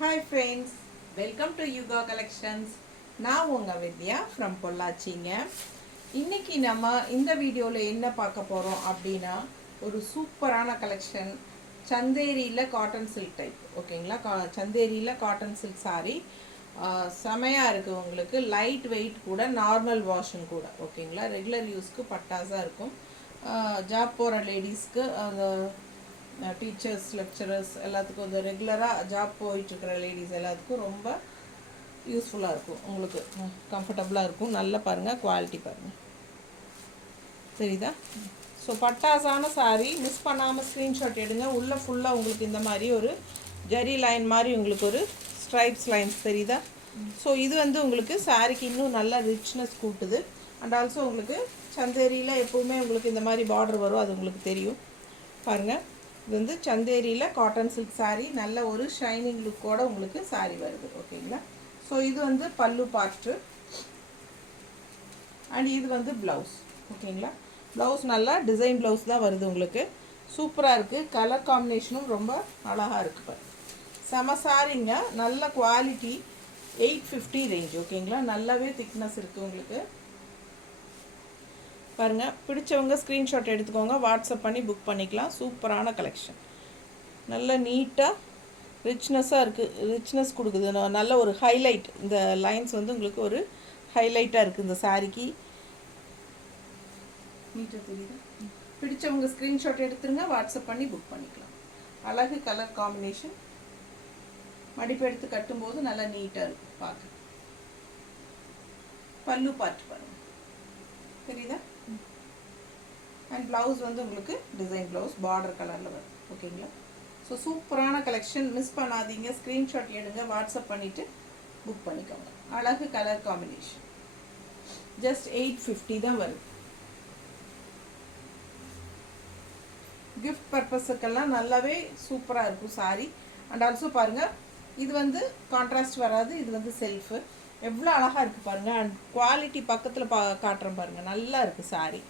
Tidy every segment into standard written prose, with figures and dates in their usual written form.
Hi friends, welcome to Yuga Collections. நான் உங்க வித்யா from பொள்ளாச்சிங்க. இன்னைக்கு நம்ம இந்த வீடியோல என்ன பார்க்க போறோம் அப்படின்னா ஒரு சூப்பரான கலெக்ஷன் சந்தேரியில காட்டன் சில்க் டைப் ஓகேங்களா. சந்தேரியில காட்டன் சில்க் saree செமையா இருக்கு. உங்களுக்கு லைட் வெயிட் கூட, நார்மல் வாஷிங் கூட ஓகேங்களா. ரெகுலர் யூஸ்க்கு பட்டாஸா இருக்கும். ஜாப் போகிற லேடிஸ்க்கு அந்த டீச்சர்ஸ் லெக்சரர்ஸ் எல்லாத்துக்கும் இந்த ரெகுலராக ஜாப் போயிட்டுருக்கிற லேடிஸ் எல்லாத்துக்கும் ரொம்ப யூஸ்ஃபுல்லாக இருக்கும். உங்களுக்கு கம்ஃபர்டபுளாக இருக்கும். நல்லா பாருங்கள், குவாலிட்டி பாருங்கள், தெரியுதா? ஸோ பட்டாசான சாரீ மிஸ் பண்ணாமல் ஸ்க்ரீன்ஷாட் எடுங்க. உள்ளே ஃபுல்லாக உங்களுக்கு இந்த மாதிரி ஒரு ஜரி லைன் மாதிரி உங்களுக்கு ஒரு ஸ்ட்ரைப்ஸ் லைன்ஸ் தெரியுதா? ஸோ இது வந்து உங்களுக்கு சாரீக்கு இன்னும் நல்லா ரிச்னஸ் கூட்டுது. அண்ட் ஆல்சோ உங்களுக்கு சந்தேரியில் எப்போவுமே உங்களுக்கு இந்த மாதிரி பார்டர் வரும், அது உங்களுக்கு தெரியும் பாருங்கள். இது வந்து சந்தேரியில் காட்டன் சில்க் saree, நல்ல ஒரு ஷைனிங் லுக்கோட உங்களுக்கு saree வருது ஓகேங்களா. ஸோ இது வந்து பல்லு பார்ட்டு அண்ட் இது வந்து ப்ளவுஸ் ஓகேங்களா. ப்ளவுஸ் நல்லா டிசைன் ப்ளவுஸ் தான் வருது உங்களுக்கு. சூப்பராக இருக்குது. கலர் காம்பினேஷனும் ரொம்ப அழகாக இருக்குது பாருங்கள். செம சாரீங்க, நல்ல குவாலிட்டி. 850 ரேஞ்ச் ஓகேங்களா. நல்லாவே திக்னஸ் இருக்குது உங்களுக்கு பாருங்கள். பிடிச்சவங்க ஸ்க்ரீன்ஷாட் எடுத்துக்கோங்க, வாட்ஸ்அப் பண்ணி புக் பண்ணிக்கலாம். சூப்பரான கலெக்ஷன், நல்ல நீட்டாக ரிச்னஸாக இருக்குது, ரிச்னஸ் கொடுக்குது. நல்ல ஒரு ஹைலைட், இந்த லைன்ஸ் வந்து உங்களுக்கு ஒரு ஹைலைட்டாக இருக்குது இந்த சாரிக்கு. நீட்டாக தெரியுது. பிடிச்சவங்க ஸ்க்ரீன்ஷாட் எடுத்துருங்க, வாட்ஸ்அப் பண்ணி புக் பண்ணிக்கலாம். அழகு கலர் காம்பினேஷன், மடிப்பு எடுத்து கட்டும்போது நல்லா நீட்டாக இருக்கும் பார்க்க. பல்லு பார்த்து பாருங்கள், தெரியுதா? அண்ட் ப்ளவுஸ் வந்து உங்களுக்கு டிசைன் ப்ளவுஸ் பார்டர் கலரில் வரும் ஓகேங்களா. ஸோ சூப்பரான கலெக்ஷன், மிஸ் பண்ணாதீங்க. ஸ்க்ரீன்ஷாட் எடுங்க, வாட்ஸ்அப் பண்ணிவிட்டு புக் பண்ணிக்கோங்க. அழகு கலர் காம்பினேஷன், ஜஸ்ட் 850 தான் வருது. கிஃப்ட் பர்பஸுக்கெல்லாம் நல்லாவே சூப்பராக இருக்கும் சாரீ. அண்ட் ஆல்சோ பாருங்கள், இது வந்து கான்ட்ராஸ்ட் வராது, இது வந்து செல்ஃபு. எவ்வளோ அழகாக இருக்குது பாருங்கள். அண்ட் குவாலிட்டி பக்கத்தில் காட்டுறேன் பாருங்கள், நல்லா இருக்குது சாரீ.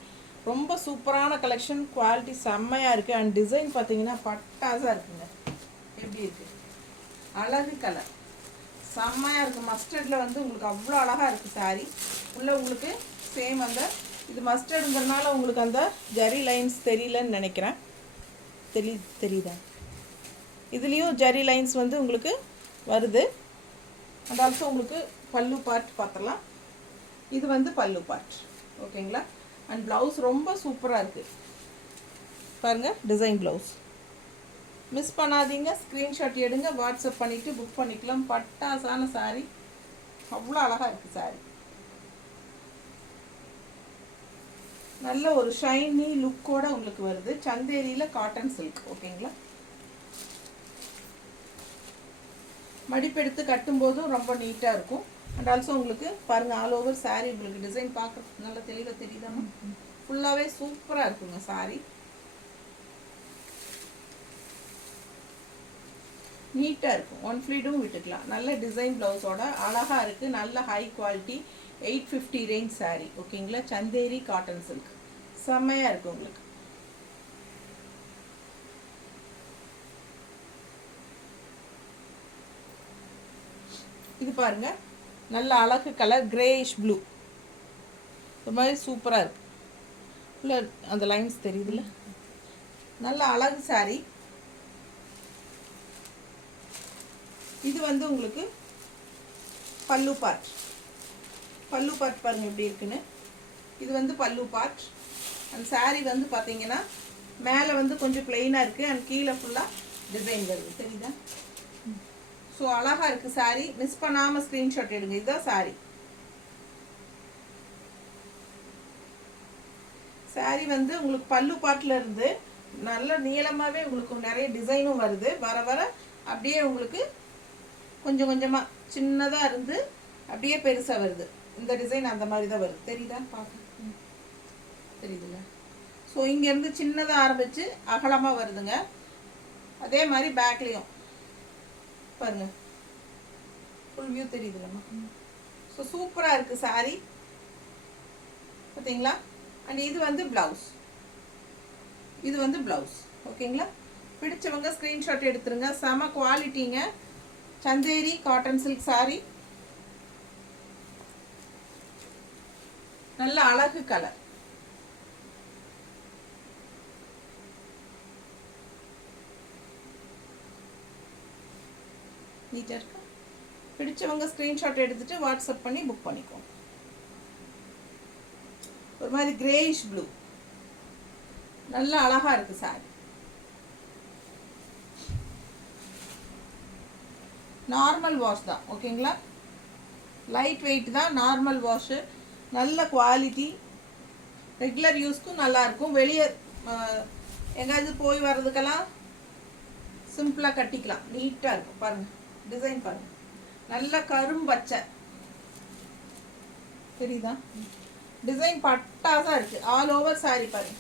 ரொம்ப சூப்பரான கலெக்ஷன், குவாலிட்டி செம்மையாக இருக்குது. அண்ட் டிசைன் பார்த்தீங்கன்னா பட்டாஸாக இருக்குங்க. எப்படி இருக்குது? அழகு கலர் செம்மையாக இருக்குது. மஸ்டர்டில் வந்து உங்களுக்கு அவ்வளோ அழகாக இருக்குது சாரீ. உள்ளே உங்களுக்கு சேம் அந்த இது மஸ்டர்டுங்கிறதுனால உங்களுக்கு அந்த ஜரி லைன்ஸ் தெரியலன்னு நினைக்கிறேன். தெரியுதா? இதுலேயும் ஜரி லைன்ஸ் வந்து உங்களுக்கு வருது. அண்ட் ஆல்சோ உங்களுக்கு பல்லு பார்ட் பார்த்துடலாம். இது வந்து பல்லு பார்ட் ஓகேங்களா. அண்ட் ப்ளவுஸ் ரொம்ப சூப்பராக இருக்குது பாருங்கள், டிசைன் ப்ளவுஸ். மிஸ் பண்ணாதீங்க, ஸ்க்ரீன்ஷாட் எடுங்க, வாட்ஸ்அப் பண்ணிவிட்டு புக் பண்ணிக்கலாம். பட்டாசான சாரீ, அவ்வளோ அழகாக இருக்குது சாரீ. நல்ல ஒரு ஷைனி லுக்கோடு உங்களுக்கு வருது. சந்தேரியில் காட்டன் சில்க் ஓகேங்களா. மடிப்பெடுத்து கட்டும்போதும் ரொம்ப நீட்டாக இருக்கும். அண்ட் ஆல்சோ உங்களுக்கு பாருங்கள், ஆல் ஓவர் சாரீ உங்களுக்கு டிசைன் பார்க்குறதுக்கு நல்லா தெளிவாக தெரியுதாம்மா. ஃபுல்லாகவே சூப்பராக இருக்குங்க சாரீ. நீட்டாக இருக்கும், ஒன் ஃப்ளீடும் விட்டுக்கலாம். நல்ல டிசைன் ப்ளவுஸோட அழகாக இருக்குது. நல்ல ஹை குவாலிட்டி 850 ரேஞ்ச் சாரீ ஓகேங்களா. சந்தேரி காட்டன் சில்க் செம்மையாக இருக்குது உங்களுக்கு. இது பாருங்கள், நல்ல அழகு கலர், கிரேயிஷ் ப்ளூ, இந்த மாதிரி சூப்பராக இருக்குது. இல்லை அந்த லைன்ஸ் தெரியுதுல்ல, நல்ல அழகு சாரீ. இது வந்து உங்களுக்கு பல்லு பார்ட். பல்லு பார்ட் பாருங்கள் எப்படி இருக்குன்னு. இது வந்து பல்லு பார்ட். அந்த சாரீ வந்து பார்த்தீங்கன்னா மேலே வந்து கொஞ்சம் பிளெயினாக இருக்குது. அண்ட் கீழே ஃபுல்லாக டிசைன் வருது, தெரியுதா? ஸோ அழகாக இருக்குது சாரீ. மிஸ் பண்ணாமல் ஸ்க்ரீன்ஷாட் எடுங்க. இதுதான் சாரீ. சாரீ வந்து உங்களுக்கு பல்லு பாட்டில் இருந்து நல்ல நீளமாகவே உங்களுக்கு நிறைய டிசைனும் வருது. வர வர அப்படியே உங்களுக்கு கொஞ்சம் கொஞ்சமாக சின்னதாக இருந்து அப்படியே பெருசாக வருது. இந்த டிசைன் அந்த மாதிரி தான் வருது, தெரியுதா? பார்க்க தெரியுதுல்ல? ஸோ இங்கேருந்து சின்னதாக ஆரம்பித்து அகலமாக வருதுங்க. அதே மாதிரி பேக்லேயும் பாருங்கள், ஃபுல் வியூ தெரியுதுல்லம்மா. ஸோ சூப்பராக இருக்குது சாரீ, பார்த்தீங்களா? அண்ட் இது வந்து ப்ளவுஸ். இது வந்து ப்ளவுஸ் ஓகேங்களா. பிடிச்சவங்க ஸ்க்ரீன்ஷாட் எடுத்துருங்க. செம குவாலிட்டிங்க. Chanderi cotton silk saree. நல்ல அழகு கலர். நீட்டா இருக்கு. பிடிச்சவங்க ஸ்கிரீன்ஷாட் எடுத்துட்டு வாட்ஸ்அப் பண்ணி புக் பண்ணிக்கோங்க. ஒரு மாதிரி கிரேயிஷ் ப்ளூ, நல்ல அழகா இருக்கு சாரி. நார்மல் வாஷ் தான், ஓகேங்களா? லைட் வெயிட் தான், நார்மல் வாஷு, நல்ல குவாலிட்டி, ரெகுலர் யூஸ்க்கும் நல்லா இருக்கும். வெளியே எங்காவது போய் வர்றதுக்கெல்லாம் சிம்பிளாக கட்டிக்கலாம், நீட்டாக இருக்கும். பாருங்கள் டிசைன் பாருங்கள், நல்ல கரும்பச்சை தெரியுதா? டிசைன் பட்டாசா இருக்கு. ஆல் ஓவர் சாரி பாருங்க,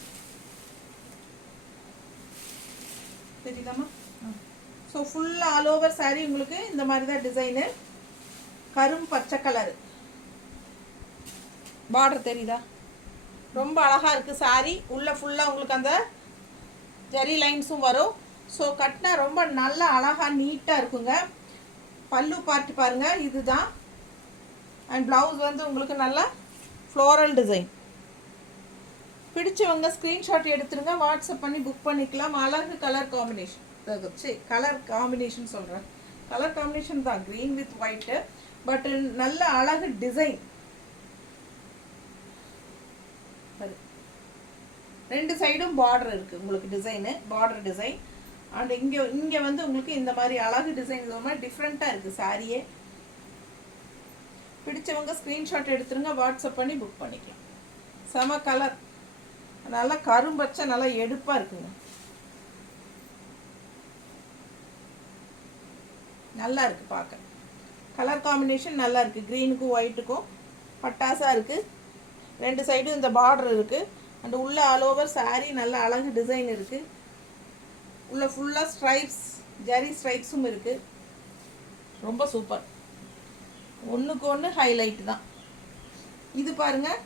தெரியுதாம்மா? So full all over sari உங்களுக்கு இந்த மாதிரி தான் டிசைனு. கரும் பச்சை கலரு பார்டர் தெரியுதா? ரொம்ப அழகா இருக்கு சாரி. உள்ள ஃபுல்லாக உங்களுக்கு அந்த ஜெரி லைன்ஸும் வரும். ஸோ கட்டினா ரொம்ப நல்ல அழகா நீட்டாக இருக்குங்க. பல்லு பார்த்து பாருங்க, இதுதான். அண்ட் ப்ளவுஸ் வந்து உங்களுக்கு நல்லா ஃப்ளோரல் டிசைன். பிடிச்சவங்க ஸ்க்ரீன்ஷாட் எடுத்துருங்க, வாட்ஸ்அப் பண்ணி புக் பண்ணிக்கலாம். அழகு கலர் காம்பினேஷன், கலர் காம்பினேஷன் சொல்கிறேன், கலர் காம்பினேஷன் தான், க்ரீன் வித் ஒயிட்டு. பட் நல்ல அழகு டிசைன். ரெண்டு சைடும் பார்டர் இருக்குது உங்களுக்கு, டிசைனு பார்டர் டிசைன். அண்ட் இங்கே வந்து உங்களுக்கு இந்த மாதிரி அழகு டிசைன், இது மாதிரி டிஃப்ரெண்ட்டாக இருக்குது சாரியே. பிடிச்சவங்க ஸ்க்ரீன்ஷாட் எடுத்துருங்க, வாட்ஸ்அப் பண்ணி புக் பண்ணிக்கலாம். செம கலர், நல்லா கரும்பச்சை, நல்லா எடுப்பாக இருக்குங்க. நல்லா இருக்குது பார்க்க. கலர் காம்பினேஷன் நல்லா இருக்குது, க்ரீனுக்கும் ஒயிட்டுக்கும் பட்டாசாக இருக்குது. ரெண்டு சைடும் இந்த பார்டர் இருக்குது. அண்ட் உள்ள ஆல் ஓவர் சாரீ நல்ல அழகு டிசைன் இருக்குது. உள்ள ஃபுல்லாக ஸ்ட்ரைப்ஸ், ஜரி ஸ்ட்ரைப்ஸும் இருக்குது. ரொம்ப சூப்பர், ஒன்றுக்கு ஒன்று ஹைலைட் தான். இது பாருங்கள்.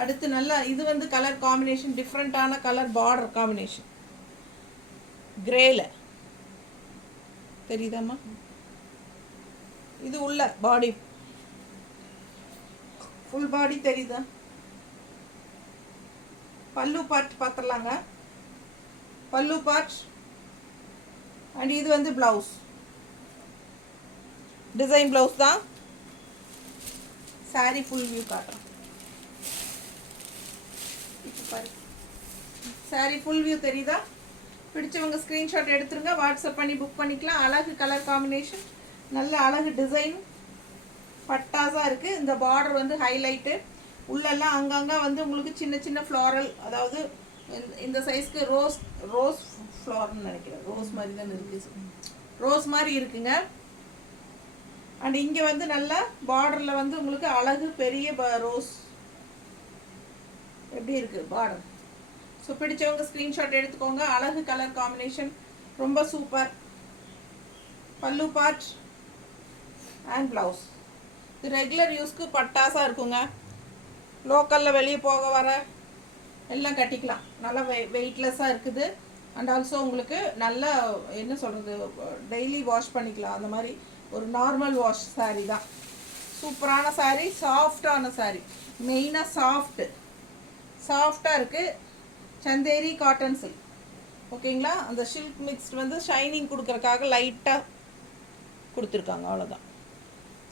அடுத்து நல்லா இது வந்து கலர் காம்பினேஷன், டிஃப்ரெண்ட்டான கலர் பார்டர் காம்பினேஷன், கிரேல தெரியுதாம்மா? இது உள்ள பாடி, ஃபுல் பாடி தெரியுதா? பல்லு பார்ட் பார்த்துடலாங்க. பல்லு பார்ட் அண்ட் இது வந்து ப்ளவுஸ், டிசைன் ப்ளவுஸ் தான். சாரி ஃபுல் வியூ காட்டுறேன். சாரி ஃபுல் வியூ தெரியுதா? பிடிச்சவங்க ஸ்க்ரீன்ஷாட் எடுத்துருங்க, வாட்ஸ்அப் பண்ணி புக் பண்ணிக்கலாம். அழகு கலர் காம்பினேஷன், நல்ல அழகு டிசைன், பட்டாசாக இருக்குது. இந்த பார்டர் வந்து ஹைலைட்டு. உள்ளெல்லாம் அங்கங்கே வந்து உங்களுக்கு சின்ன சின்ன ஃப்ளாரல், அதாவது இந்த சைஸ்க்கு ரோஸ் ஃப்ளார்னு நினைக்கிறேன், ரோஸ் மாதிரி தான் இருக்குது, ரோஸ் மாதிரி இருக்குங்க. அண்ட் இங்கே வந்து நல்லா பார்டரில் வந்து உங்களுக்கு அழகு பெரிய ரோஸ் எப்படி இருக்குது பார்டர். ஸோ பிடிச்சவங்க ஸ்க்ரீன்ஷாட் எடுத்துக்கோங்க. அழகு கலர் காம்பினேஷன், ரொம்ப சூப்பர். பல்லு பார்ட் அண்ட் ப்ளவுஸ். இது ரெகுலர் யூஸ்க்கு பட்டாசாக இருக்குங்க. லோக்கலில் வெளியே போக வர எல்லாம் கட்டிக்கலாம். நல்லா வெயிட்லெஸ்ஸாக இருக்குது. அண்ட் ஆல்சோ உங்களுக்கு நல்ல என்ன சொல்கிறது, டெய்லி வாஷ் பண்ணிக்கலாம். அந்த மாதிரி ஒரு நார்மல் வாஷ் சாரீ தான். சூப்பரான சாரீ, சாஃப்டான சாரீ, மெயினாக சாஃப்டாக இருக்குது. சந்தேரி காட்டன் சில்க், ஓகேங்களா? அந்த சில்க் மிக்ஸ்ட் வந்து ஷைனிங் கொடுக்குறக்காக லைட்டாக கொடுத்துருக்காங்க, அவ்வளோதான்.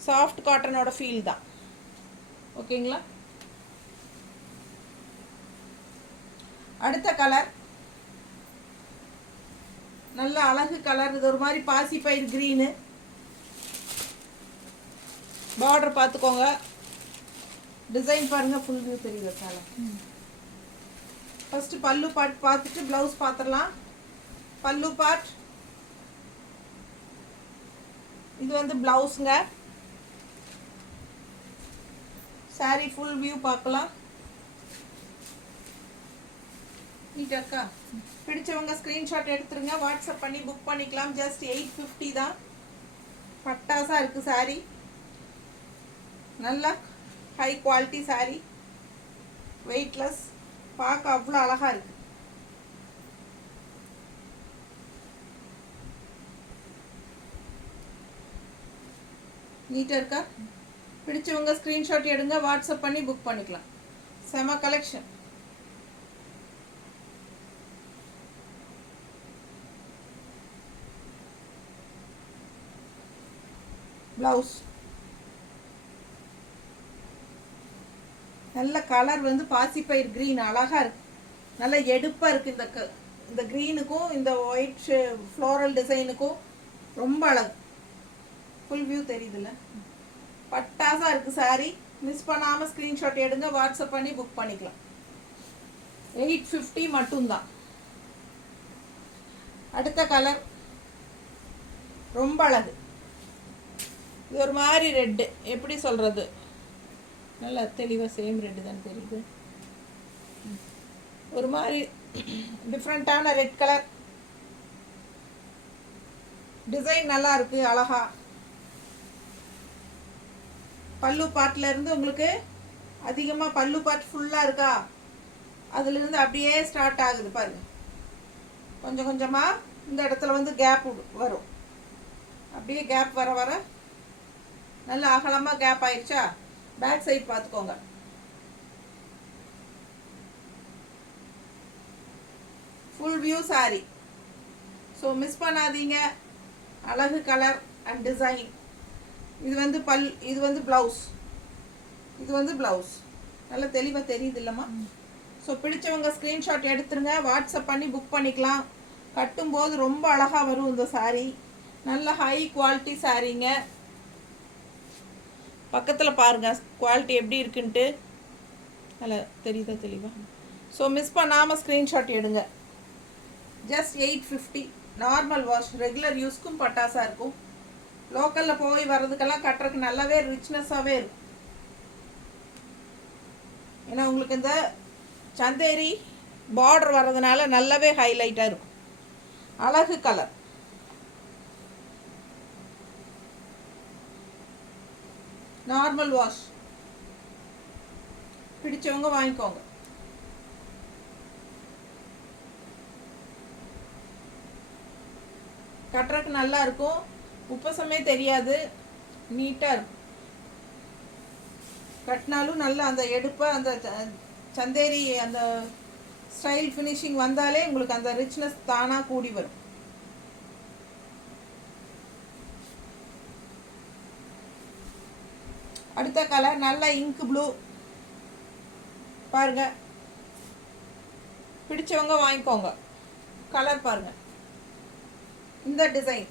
சாஃப்ட் காட்டனோட ஃபீல் தான், ஓகேங்களா? அடுத்த கலர் நல்ல அழகு கலர். இது ஒரு மாதிரி பாசிப்பயிர் க்ரீனு. பார்டர் பார்த்துக்கோங்க, டிசைன் பாருங்கள், ஃபுல் வியூ தெரியுது சாலை. ஃபஸ்ட்டு பல்லு பார்ட் பார்த்துட்டு ப்ளவுஸ் பார்த்துடலாம். பல்லு பார்ட், இது வந்து ப்ளவுஸுங்க. சாரி ஃபுல் வியூ பார்க்கலாம். நீட்டாக்கா? பிடிச்சவங்க ஸ்க்ரீன்ஷாட் எடுத்துருங்க, வாட்ஸ்அப் பண்ணி புக் பண்ணிக்கலாம். ஜஸ்ட் 850 தான். பட்டாசாக இருக்குது சாரி, நல்ல ஹை குவாலிட்டி சாரி, வெயிட்லெஸ், பார்க்க அவ்வளோ அழகாக இருக்குது. நீட்டாக இருக்கா? பிடிச்சவங்க ஸ்க்ரீன்ஷாட் எடுங்க, வாட்ஸ்அப் பண்ணி புக் பண்ணிக்கலாம். செம கலெக்ஷன். ப்ளவுஸ் நல்ல கலர் வந்து பாசிப்பயிர் க்ரீன், அழகாக இருக்குது, நல்ல எடுப்பாக இருக்குது. இந்த க்ரீனுக்கும் இந்த ஒயிட் ஃப்ளோரல் டிசைனுக்கும் ரொம்ப அழகு. ஃபுல் வியூ தெரியுதுல்ல? பட்டாசாக இருக்குது சாரீ. மிஸ் பண்ணாமல் ஸ்க்ரீன்ஷாட் எடுங்க, வாட்ஸ்அப் பண்ணி புக் பண்ணிக்கலாம். 850 மட்டும்தான். அடுத்த கலர் ரொம்ப அழகு. இது ஒரு மாதிரி ரெட்டு, எப்படி சொல்கிறது, நல்லா தெளிவாக சேம் ரெட்டு தான் தெரியுது. ஒரு மாதிரி டிஃப்ரெண்ட்டான ரெட் கலர் டிசைன், நல்லா இருக்குது, அழகா. பல்லு பார்ட்லேருந்து உங்களுக்கு அதிகமாக பல்லு பார்ட் ஃபுல்லாக இருக்கா, அதுலேருந்து அப்படியே ஸ்டார்ட் ஆகுது பாருங்கள். கொஞ்சம் கொஞ்சமாக இந்த இடத்துல வந்து கேப் வரும். அப்படியே கேப் வர வர நல்ல அகலமாக கேப் ஆயிடுச்சா. பேக் சைட் பார்த்துக்கோங்க. Full view sorry. So miss பண்ணாதீங்க. அழகு கலர் அண்ட் டிசைன். இது வந்து இது வந்து ப்ளவுஸ். இது வந்து ப்ளவுஸ். நல்லா தெளிவாக தெரியுது இல்லைம்மா? ஸோ பிடிச்சவங்க ஸ்க்ரீன்ஷாட் எடுத்துருங்க, வாட்ஸ்அப் பண்ணி புக் பண்ணிக்கலாம். கட்டும்போது ரொம்ப அழகாக வரும் இந்த சாரீ. நல்ல ஹை குவாலிட்டி சாரீங்க. பக்கத்தில் பாருங்கள் குவாலிட்டி எப்படி இருக்குன்ட்டு. நல்லா தெரியுதா தெளிவாக? ஸோ மிஸ் பண்ணாமல் ஸ்க்ரீன்ஷாட் எடுங்க. ஜஸ்ட் 850. நார்மல் வாஷ், ரெகுலர் யூஸ்க்கும் பட்டாசாக இருக்கும். லோக்கலில் போய் வர்றதுக்கெல்லாம் கட்டுறதுக்கு நல்லாவே ரிச்னஸாகவே இருக்கும். ஏன்னா உங்களுக்கு இந்த சந்தேரி பார்டர் வர்றதுனால நல்லாவே ஹைலைட்டாக இருக்கும். அழகு கலர். Normal wash. பிடிச்சவங்க வாங்கிக்கோங்க. கட்டுறதுக்கு நல்லா இருக்கும், உப்பசமே தெரியாது, நீட்டாக இருக்கும். கட்டினாலும் நல்லா அந்த எடுப்பை, அந்த சந்தேரி அந்த ஸ்டைல் ஃபினிஷிங் வந்தாலே உங்களுக்கு அந்த ரிச்னஸ் தானாக கூடி வரும். அடுத்த கலர் நல்ல இங்க் ப்ளூ பாருங்க. பிடிச்சவங்க வாங்கிக்கோங்க. கலர் பாருங்க. இந்த டிசைன்,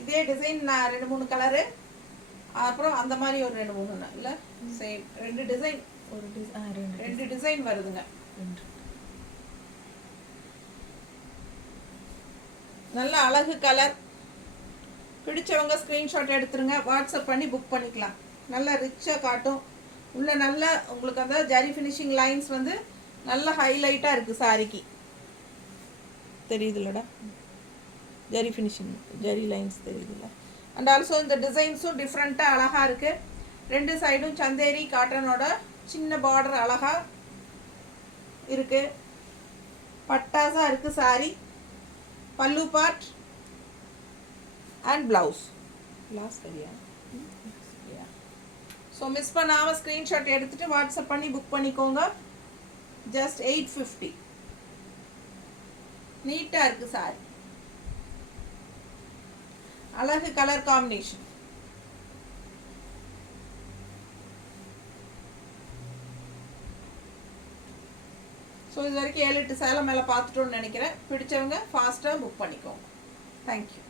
இதே டிசைன் நான் 2-3 கலரு, அப்புறம் அந்த மாதிரி ஒரு 2-3 இல்லை சேம் 2 டிசைன், ஒரு 2 டிசைன் வருதுங்க. நல்ல அழகு கலர். பிடிச்சவங்க ஸ்க்ரீன்ஷாட் எடுத்துருங்க, வாட்ஸ்அப் பண்ணி புக் பண்ணிக்கலாம். நல்லா ரிச்சாக காட்டும். உள்ள நல்ல உங்களுக்கு அந்த ஜரி ஃபினிஷிங் லைன்ஸ் வந்து நல்ல ஹைலைட்டாக இருக்குது சாரிக்கு. தெரியுதுல்லடா? ஜரி ஃபினிஷிங், ஜரி லைன்ஸ் தெரியுதுல்ல? அண்ட் ஆல்சோ இந்த டிசைன்ஸும் டிஃப்ரெண்ட்டாக அழகாக இருக்குது. 2 சைடும் சந்தேரி காட்டனோட சின்ன பார்டர் அழகாக இருக்குது. பட்டாசாக இருக்குது சாரி. பல்லு பார்ட் அண்ட் ப்ளவுஸ். லாஸ்ட் சரியா? ஸோ மிஸ் பண்ணாமல் ஸ்க்ரீன்ஷாட் எடுத்துகிட்டு வாட்ஸ்அப் பண்ணி புக் பண்ணிக்கோங்க. ஜஸ்ட் 850. நீட்டாக இருக்குது சாரி. அழகு கலர் காம்பினேஷன். ஸோ இது வரைக்கும் 7-8 சேலை மேலே பார்த்துட்டோன்னு நினைக்கிறேன். பிடிச்சவங்க ஃபாஸ்ட்டாக புக் பண்ணிக்கோங்க. தேங்க்யூ.